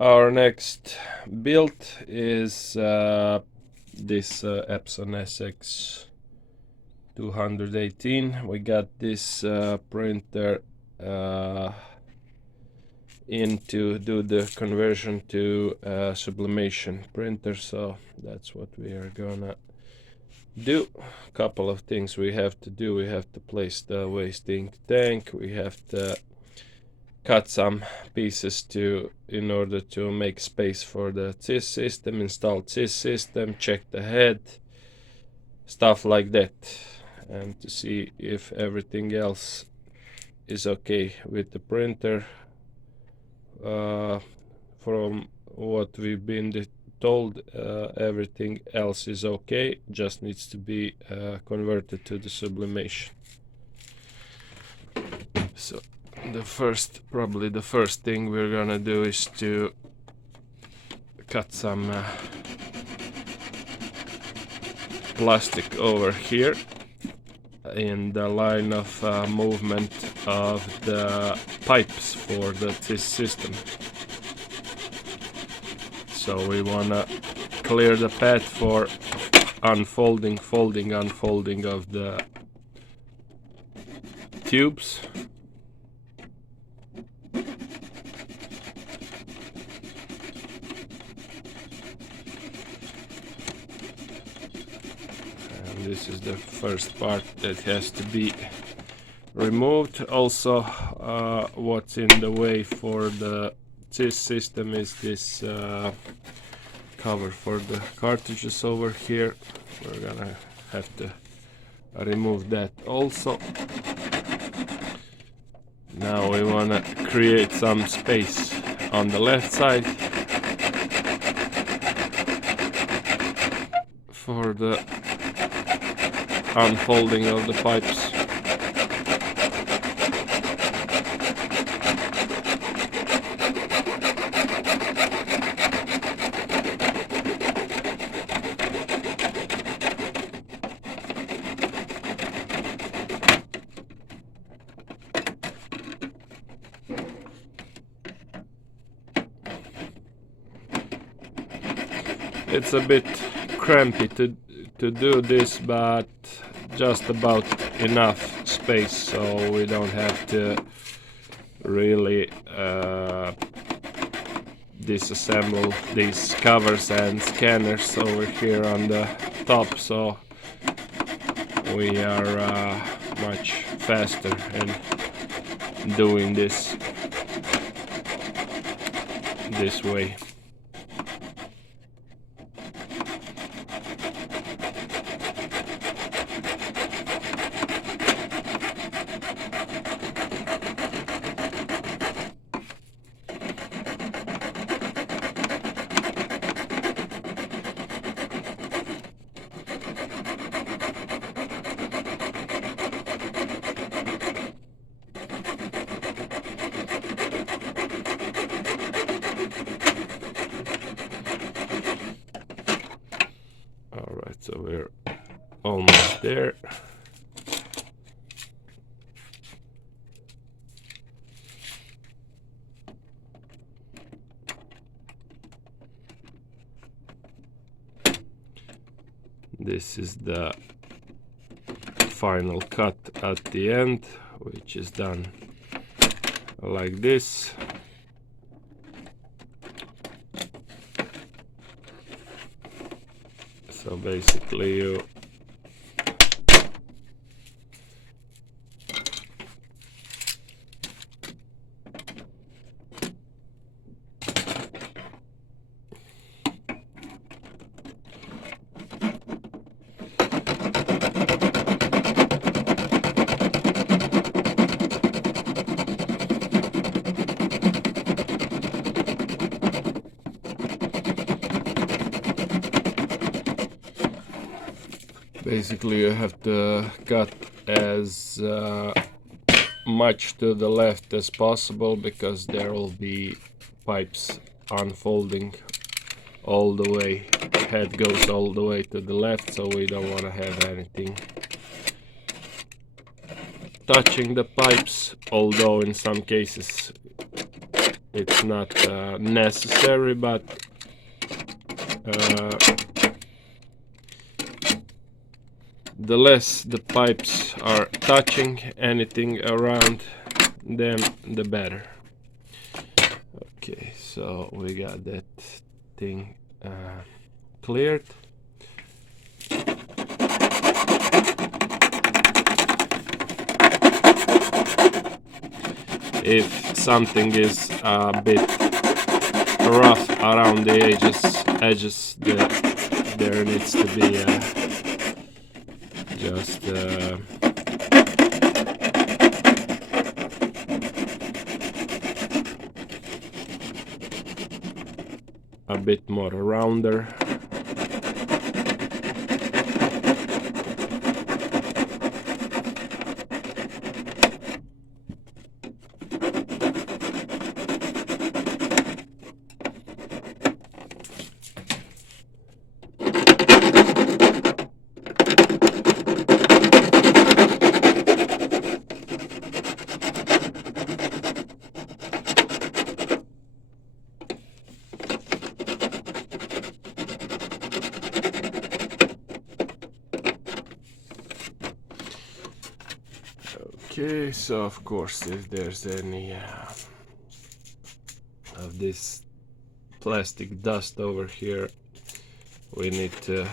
Our next build is this Epson sx218. We got this printer in to do the conversion to sublimation printer, so that's what we are gonna do. A couple of things we have to do. We have to place the waste ink tank, we have to cut some pieces in order to make space for the sys system, install sys system, check the head, stuff like that, and to see if everything else is okay with the printer. From what we've been told, everything else is okay, just needs to be converted to the sublimation. So probably the first thing we're gonna do is to cut some plastic over here in the line of movement of the pipes for the this system. So we wanna clear the path for unfolding, unfolding of the tubes. This is the first part that has to be removed. Also, what's in the way for this system is this cover for the cartridges over here. We're gonna have to remove that also. Now we wanna create some space on the left side for the unfolding of the pipes. It's a bit crampy to do this, but just about enough space so we don't have to really disassemble these covers and scanners over here on the top, so we are much faster in doing this way. Alright, so we're almost there. This is the final cut at the end, which is done like this. So basically you have to cut as much to the left as possible, because there will be pipes unfolding all the way. Head goes all the way to the left, so we don't want to have anything touching the pipes, although in some cases it's not necessary, but the less the pipes are touching anything around, then the better. Okay, so we got that thing cleared. If something is a bit rough around the edges, there needs to be just a bit more rounder. Okay, so of course if there's any of this plastic dust over here, we need to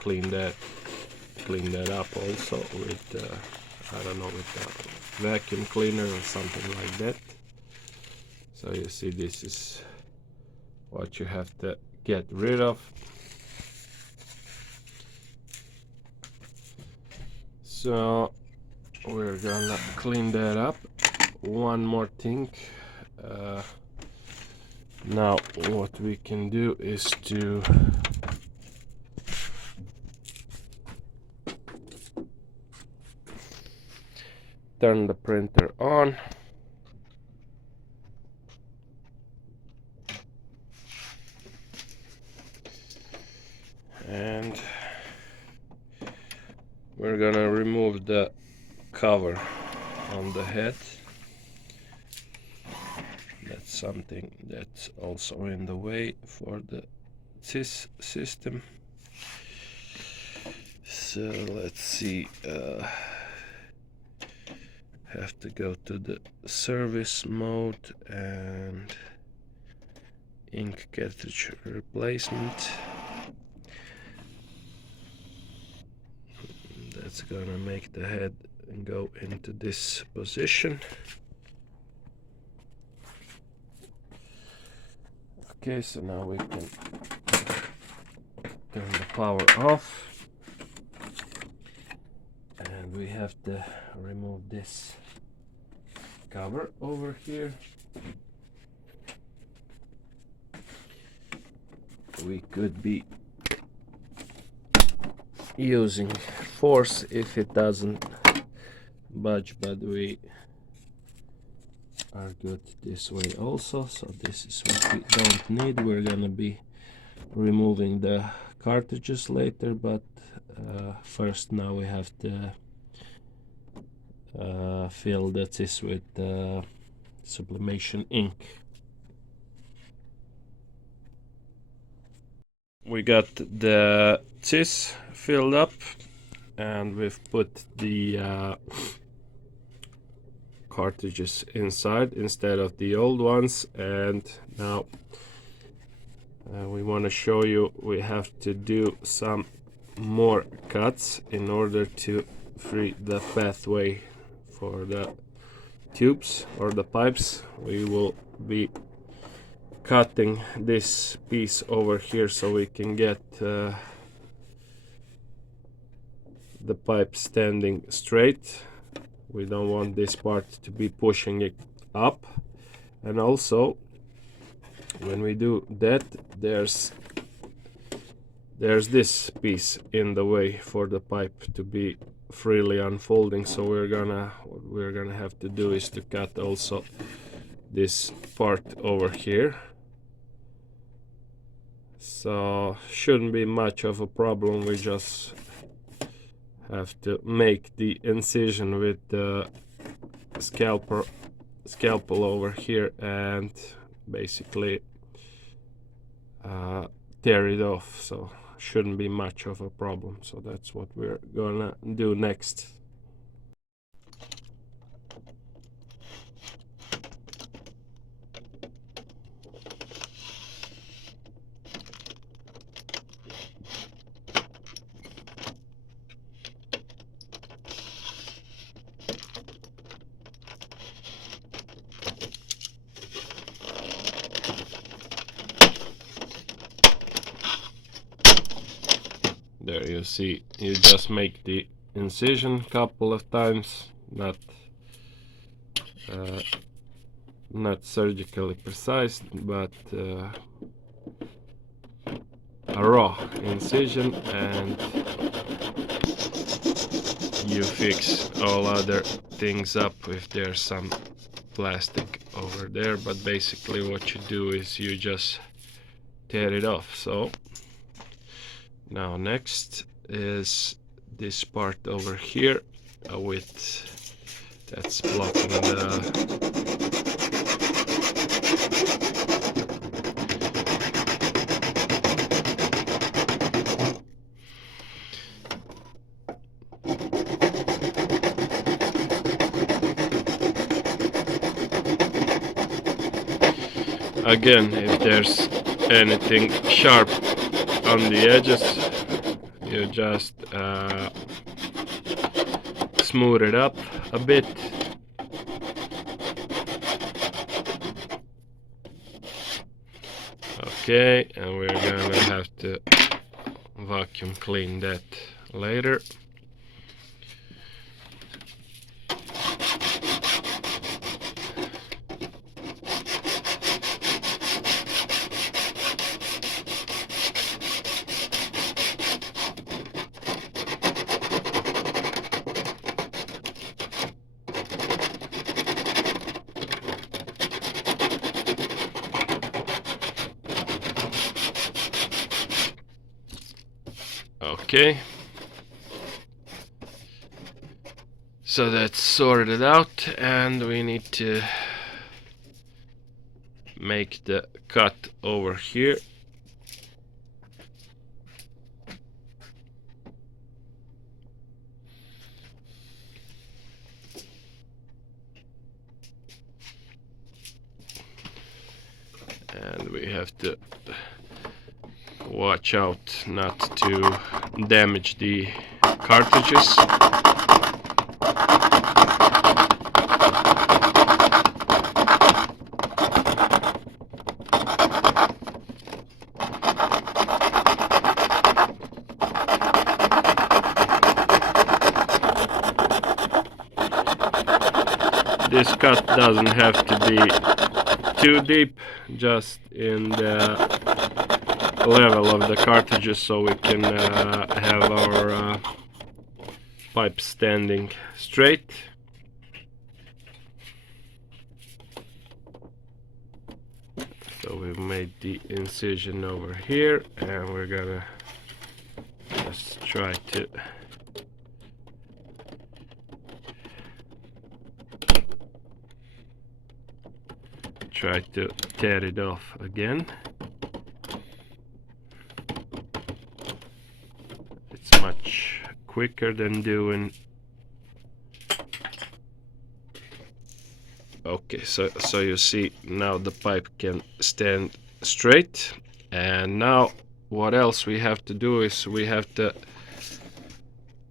clean that up also with I don't know, with a vacuum cleaner or something like that. So you see, this is what you have to get rid of. So we're gonna clean that up. One more thing. Now what we can do is to turn the printer on. And we're gonna remove the cover on the head. That's something that's also in the way for this system. So let's see, have to go to the service mode and ink cartridge replacement. That's gonna make the head go into this position. Okay, so now we can turn the power off, and we have to remove this cover over here. We could be using force if it doesn't budge, but we are good this way also. So this is what we don't need. We're gonna be removing the cartridges later, but first now we have to fill this with sublimation ink. We got the this filled up, and we've put the cartridges inside instead of the old ones. And now we want to show you, we have to do some more cuts in order to free the pathway for the tubes or the pipes. We will be cutting this piece over here so we can get the pipe standing straight. We don't want this part to be pushing it up. And also when we do that, there's this piece in the way for the pipe to be freely unfolding. So what we're gonna have to do is to cut also this part over here. So shouldn't be much of a problem. We just have to make the incision with the scalpel over here, and basically tear it off, so shouldn't be much of a problem. So that's what we're gonna do next. There you see, you just make the incision a couple of times, not surgically precise, but a raw incision, and you fix all other things up if there's some plastic over there. But basically what you do is you just tear it off. So now next is this part over here with that's blocking the again, if there's anything sharp on the edges, you just smooth it up a bit. Okay, and we're gonna have to vacuum clean that later. Okay, so that's sorted out, and we need to make the cut over here. And we have to watch out not to damage the cartridges. This cut doesn't have to be too deep, just in the level of the cartridges, so we can have our pipe standing straight. So we've made the incision over here, and we're gonna just try to tear it off again. It's much quicker than doing. Okay, so you see now the pipe can stand straight. And now what else we have to do is we have to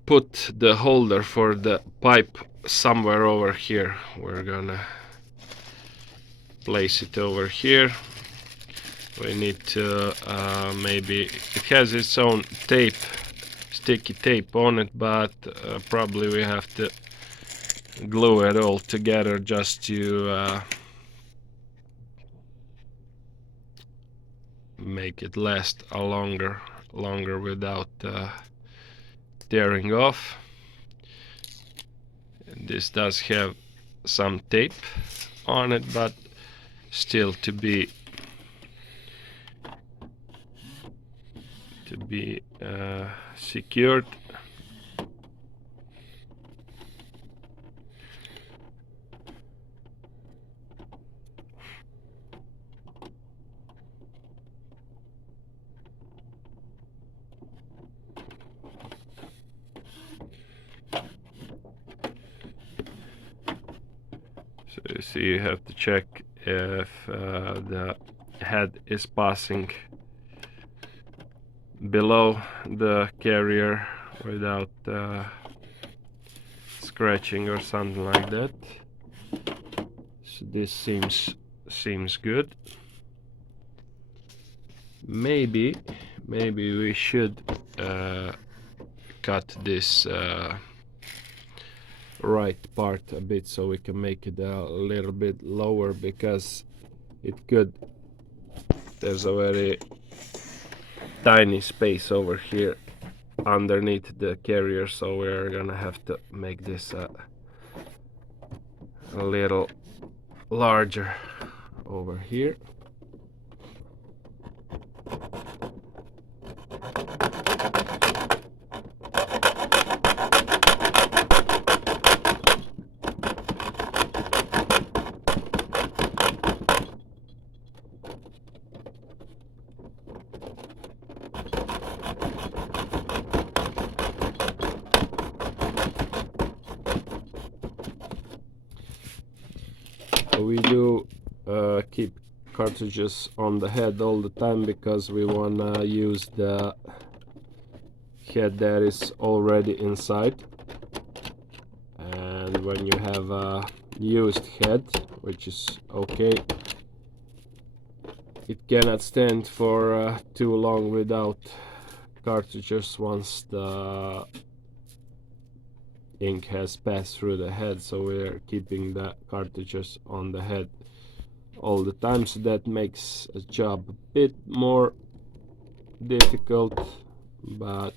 put the holder for the pipe somewhere over here. We're gonna place it over here. We need to maybe, it has its own tape, sticky tape on it, but probably we have to glue it all together just to make it last a longer without tearing off. And this does have some tape on it, but still to be secured. So you see, you have to check if the head is passing below the carrier without scratching or something like that. So this seems good. Maybe we should cut this right part a bit so we can make it a little bit lower, because there's a very tiny space over here underneath the carrier, so we're gonna have to make this a little larger over here. We do keep cartridges on the head all the time because we wanna use the head that is already inside. And when you have a used head, which is okay, it cannot stand for too long without cartridges once the ink has passed through the head. So we're keeping the cartridges on the head all the time, so that makes a job a bit more difficult, but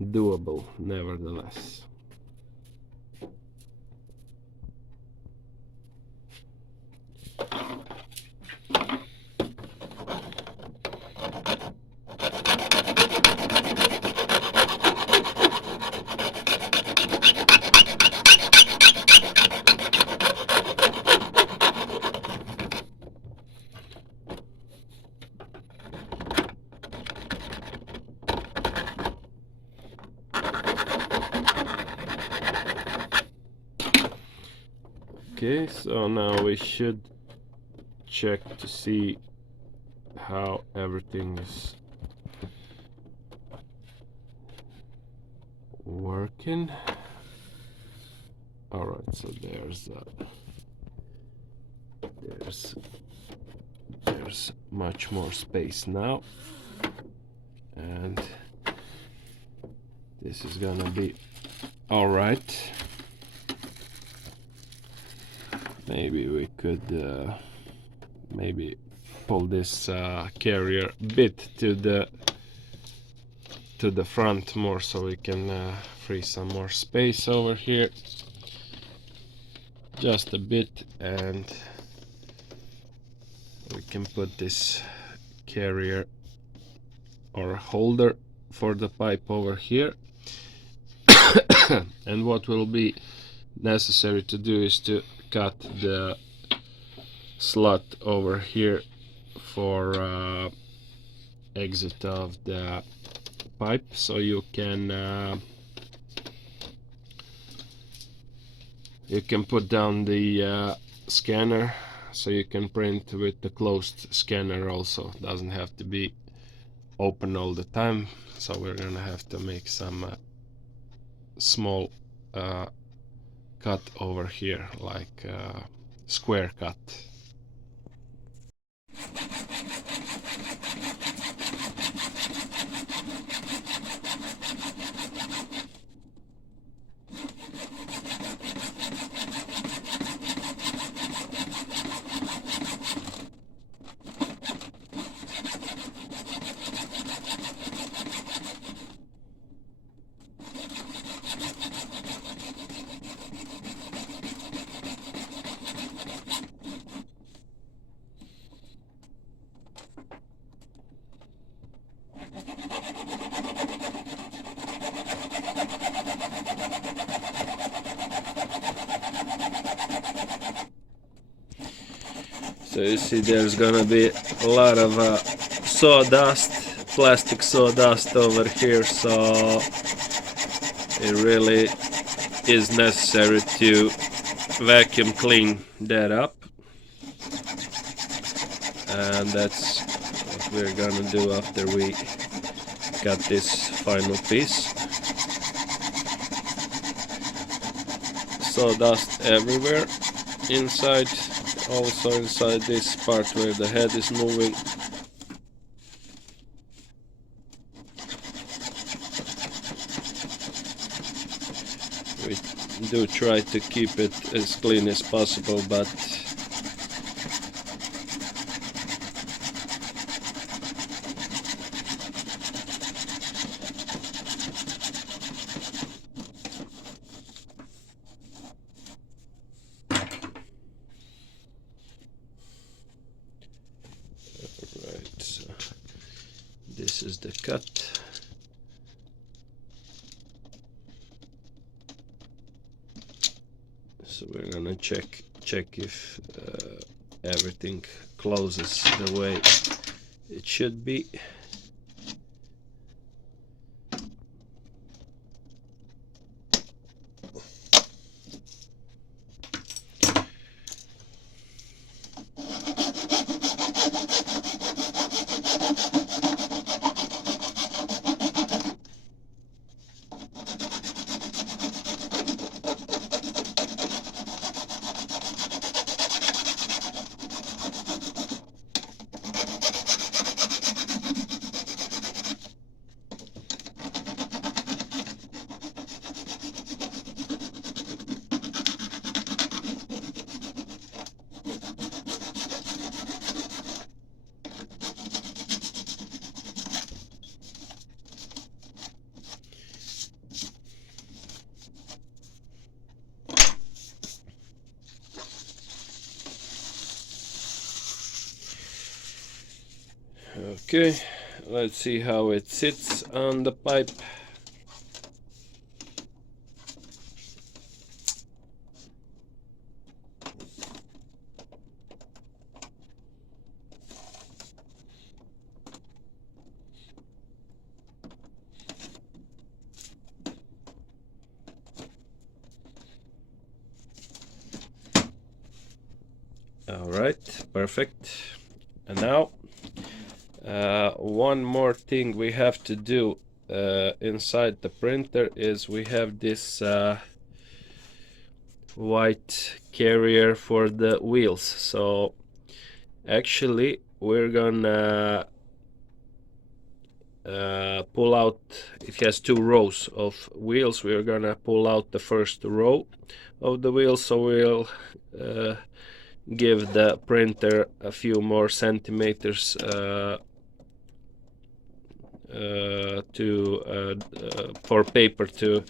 doable nevertheless. Okay, so now we should check to see how everything is working. Alright, so there's much more space now, and this is gonna be alright. Maybe we could maybe pull this carrier bit to the front more, so we can free some more space over here, just a bit, and we can put this carrier or holder for the pipe over here. And what will be necessary to do is to cut the slot over here for exit of the pipe, so you can put down the scanner, so you can print with the closed scanner also. It doesn't have to be open all the time, so we're gonna have to make some small cut over here, like square cut. So you see, there's gonna be a lot of sawdust, plastic sawdust over here, so it really is necessary to vacuum clean that up, and that's what we're gonna do after we got this final piece. Sawdust everywhere inside, also inside this part where the head is moving. We do try to keep it as clean as possible, but alright, so this is the cut. So we're gonna check if everything closes the way it should be. Okay, let's see how it sits on the pipe. All right, perfect. And now one more thing we have to do inside the printer is we have this white carrier for the wheels. So actually we're gonna pull out, it has two rows of wheels. We're gonna pull out the first row of the wheels, so we'll give the printer a few more centimeters for paper to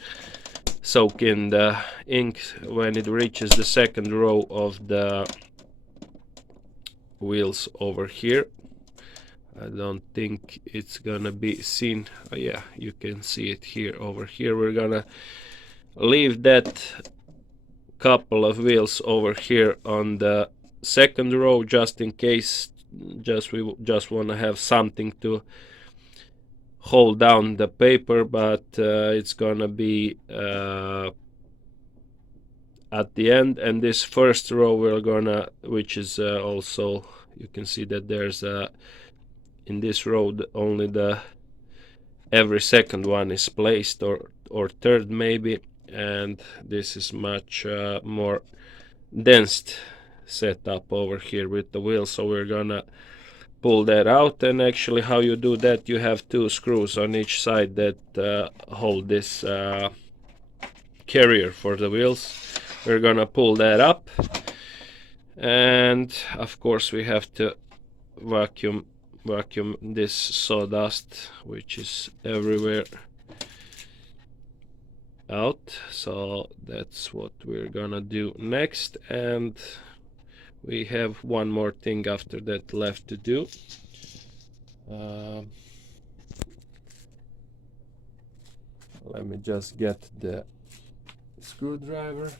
soak in the ink when it reaches the second row of the wheels over here. I don't think it's gonna be seen. Oh, yeah, you can see it here. Over here we're gonna leave that couple of wheels over here on the second row, just in case. We just want to have something to hold down the paper, but it's gonna be at the end. And this first row we're gonna, which is also, you can see that there's in this row only the every second one is placed, or third maybe, and this is much more dense setup over here with the wheel. So we're gonna pull that out, and actually how you do that, you have two screws on each side that hold this carrier for the wheels. We're gonna pull that up, and of course we have to vacuum this sawdust, which is everywhere, out. So that's what we're gonna do next, and we have one more thing after that left to do. Let me just get the screwdriver.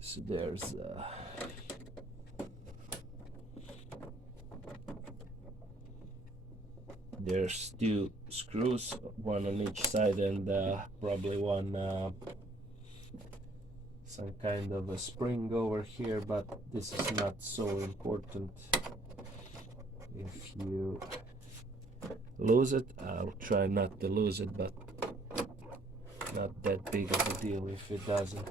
So there's two screws, one on each side, and probably one some kind of a spring over here, but this is not so important. If you lose it, I'll try not to lose it, but not that big of a deal if it doesn't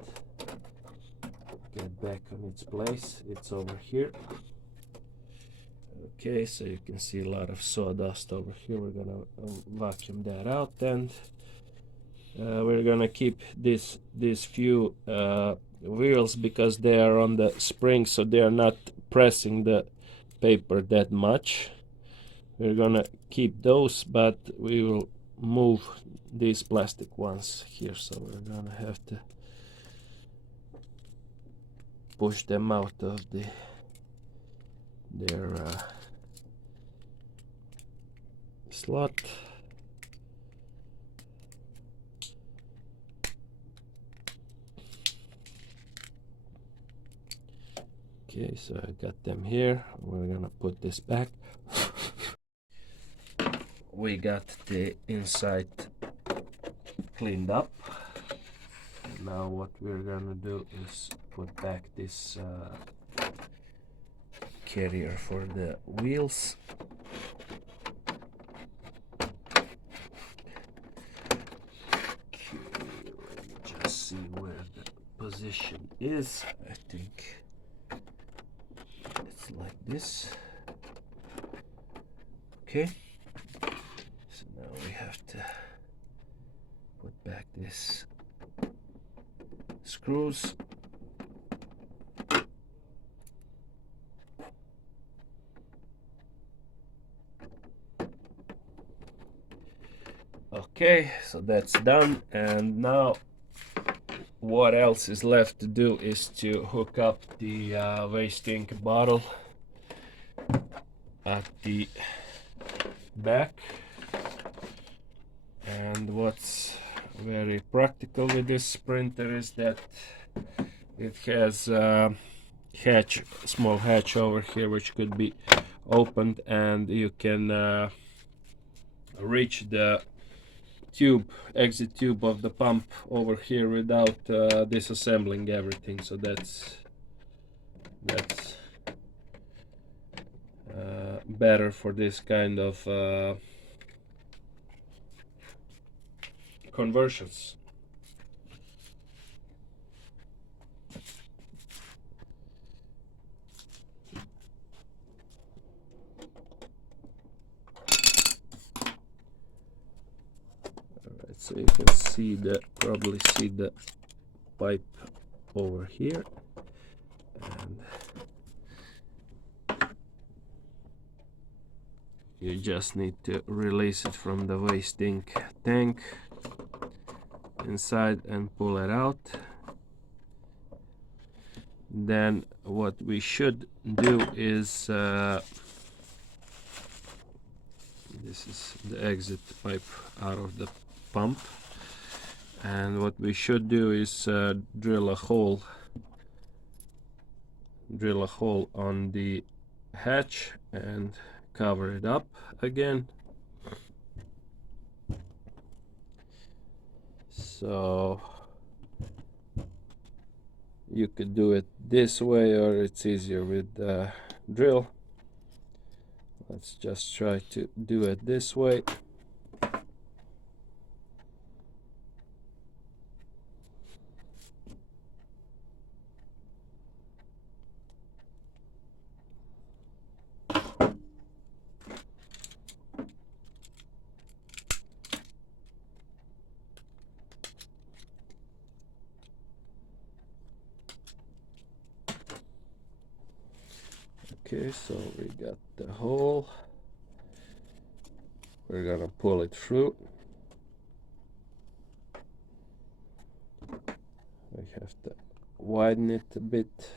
get back on its place. It's over here. Okay, so you can see a lot of sawdust over here. We're gonna vacuum that out, and we're gonna keep these few wheels because they are on the spring, so they are not pressing the paper that much. We're gonna keep those, but we will move these plastic ones here, so we're gonna have to push them out of their slot. Okay, so I got them here. We're gonna put this back. We got the inside cleaned up. And now what we're gonna do is put back this carrier for the wheels. Okay, let me just see where the position is. I think it's like this. Okay, so now we have to put back this screws. Okay, so that's done, and now what else is left to do is to hook up the waste ink bottle at the back. And what's very practical with this printer is that it has a small hatch over here which could be opened, and you can reach the exit tube of the pump over here without disassembling everything. So that's better for this kind of conversions. Alright, so you can see probably see the pipe over here, and you just need to release it from the waste ink tank inside and pull it out. Then what we should do is this is the exit pipe out of the pump, and what we should do is drill a hole on the hatch and cover it up again. So you could do it this way, or it's easier with the drill. Let's just try to do it this way. Okay, so we got the hole. We're gonna pull it through. We have to widen it a bit.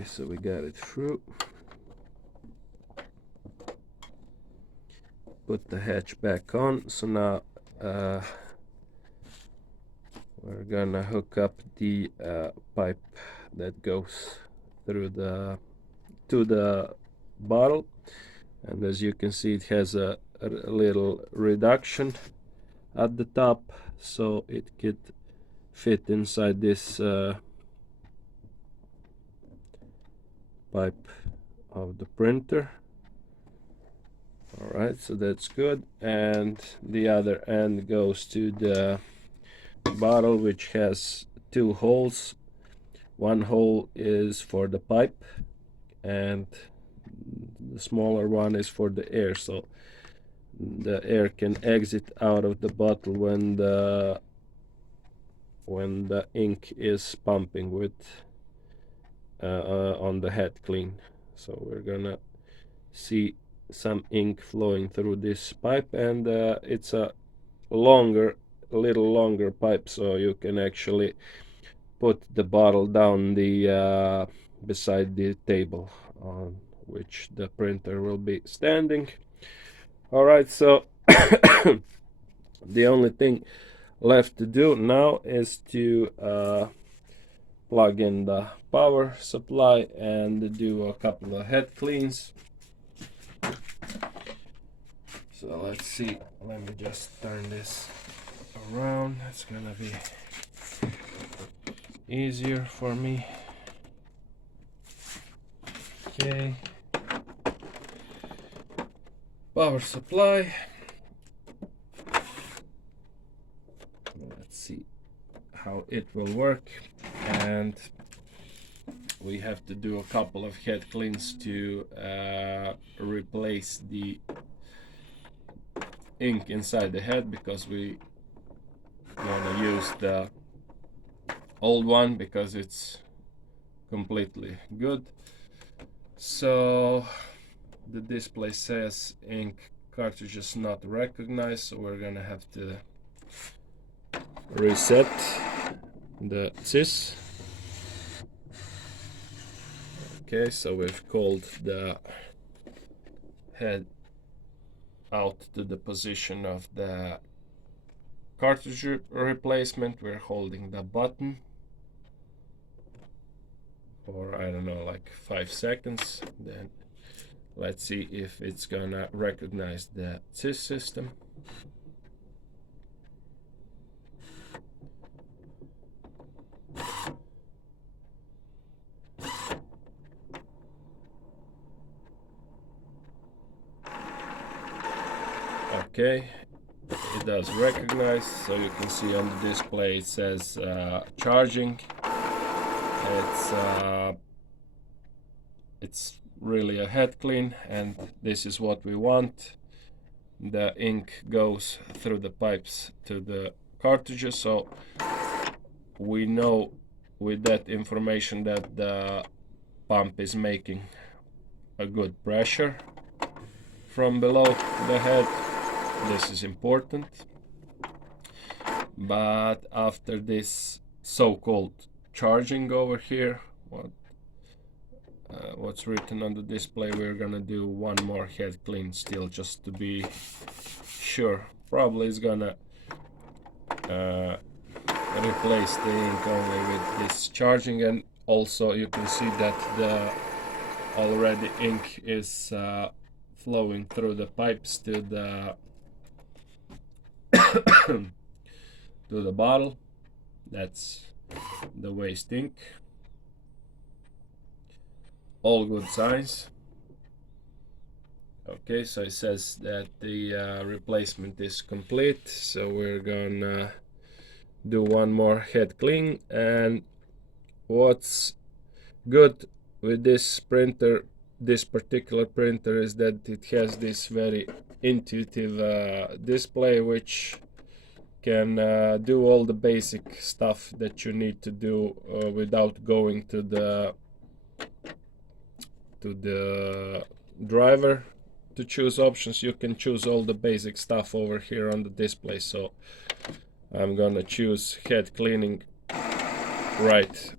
Okay, so we got it through. Put the hatch back on. So now we're gonna hook up the pipe that goes through to the bottle, and as you can see, it has a little reduction at the top, so it could fit inside this pipe of the printer. All right, so that's good. And the other end goes to the bottle, which has two holes. One hole is for the pipe and the smaller one is for the air, so the air can exit out of the bottle when the ink is pumping with on the head clean. So we're gonna see some ink flowing through this pipe, and it's a little longer pipe, so you can actually put the bottle down the beside the table on which the printer will be standing. All right, so the only thing left to do now is to plug in the power supply and do a couple of head cleans. So let's see, let me just turn this around. It's gonna be easier for me. Okay, power supply. Let's see how it will work, and we have to do a couple of head cleans to replace the ink inside the head, because we want to use the old one because it's completely good. So the display says ink cartridges not recognized, so we're gonna have to reset the sys. Okay, so we've called the head out to the position of the cartridge replacement. We're holding the button for, I don't know, like 5 seconds. Then let's see if it's gonna recognize the sys system. Okay, it does recognize, so you can see on the display it says charging. It's really a head clean, and this is what we want. The ink goes through the pipes to the cartridges, so we know with that information that the pump is making a good pressure from below the head. This is important. But after this so-called charging over here, what's written on the display, we're gonna do one more head clean still, just to be sure. Probably is gonna replace the ink only with this charging, and also you can see that the already ink is flowing through the pipes to the to the bottle. That's the waste ink. All good signs. Okay, so it says that the replacement is complete, so we're gonna do one more head clean. And what's good with this printer, this particular printer, is that it has this very intuitive display, which can do all the basic stuff that you need to do without going to the driver to choose options. You can choose all the basic stuff over here on the display. So I'm gonna choose head cleaning right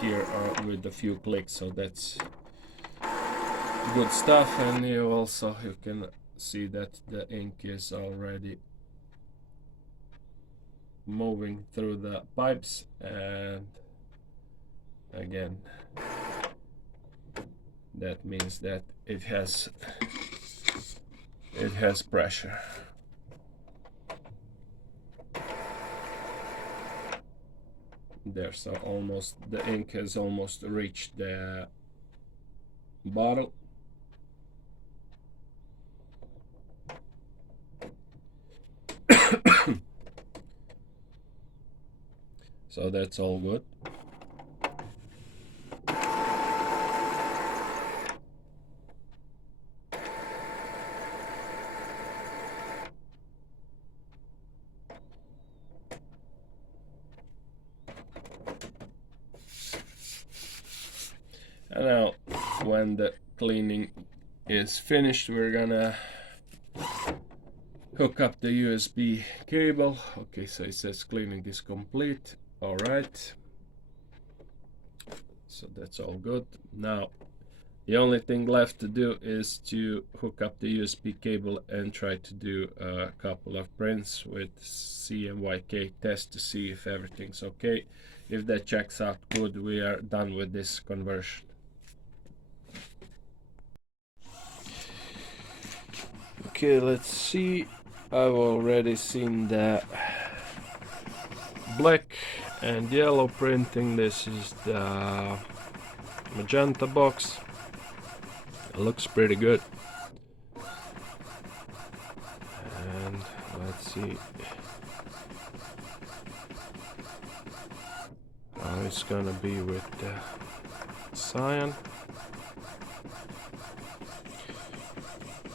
here with a few clicks, so that's good stuff. And you can see that the ink is already moving through the pipes, and again that means that it has pressure. There, so almost the ink has almost reached the bottle. So that's all good. And now when the cleaning is finished, we're gonna hook up the USB cable. Okay, so it says cleaning is complete. All right, so that's all good. Now the only thing left to do is to hook up the USB cable and try to do a couple of prints with CMYK test to see if everything's okay. If that checks out good, we are done with this conversion. Okay, let's see. I've already seen the black and yellow printing. This is the magenta box. It looks pretty good. And let's see how it's gonna be with the cyan.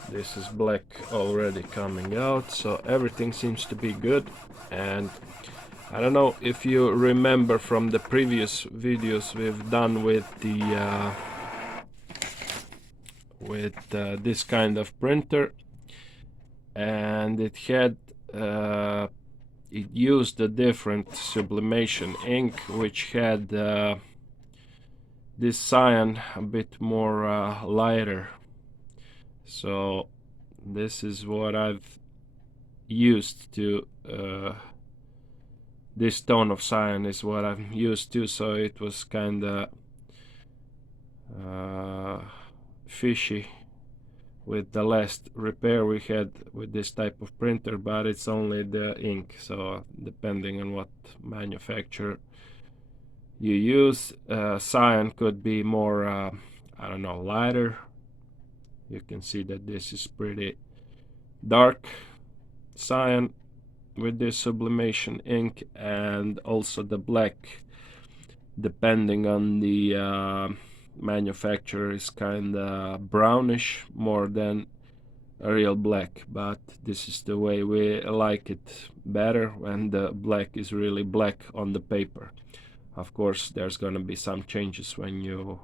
This is black already coming out, so everything seems to be good. And I don't know if you remember from the previous videos we've done with the this kind of printer, and it had it used a different sublimation ink which had this cyan a bit more lighter. So this is what I've used to, this tone of cyan is what I'm used to, so it was kinda fishy with the last repair we had with this type of printer, but it's only the ink, so depending on what manufacturer you use, cyan could be more I don't know, lighter. You can see that this is pretty dark cyan with this sublimation ink, and also the black, depending on the manufacturer, is kind of brownish more than a real black, but this is the way we like it better when the black is really black on the paper. Of course, there's gonna be some changes when you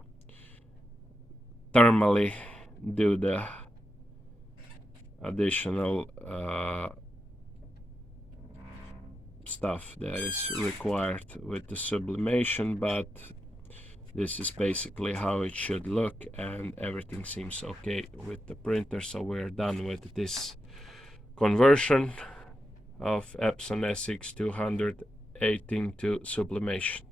thermally do the additional stuff that is required with the sublimation, but this is basically how it should look, and everything seems okay with the printer. So we're done with this conversion of Epson sx218 to sublimation.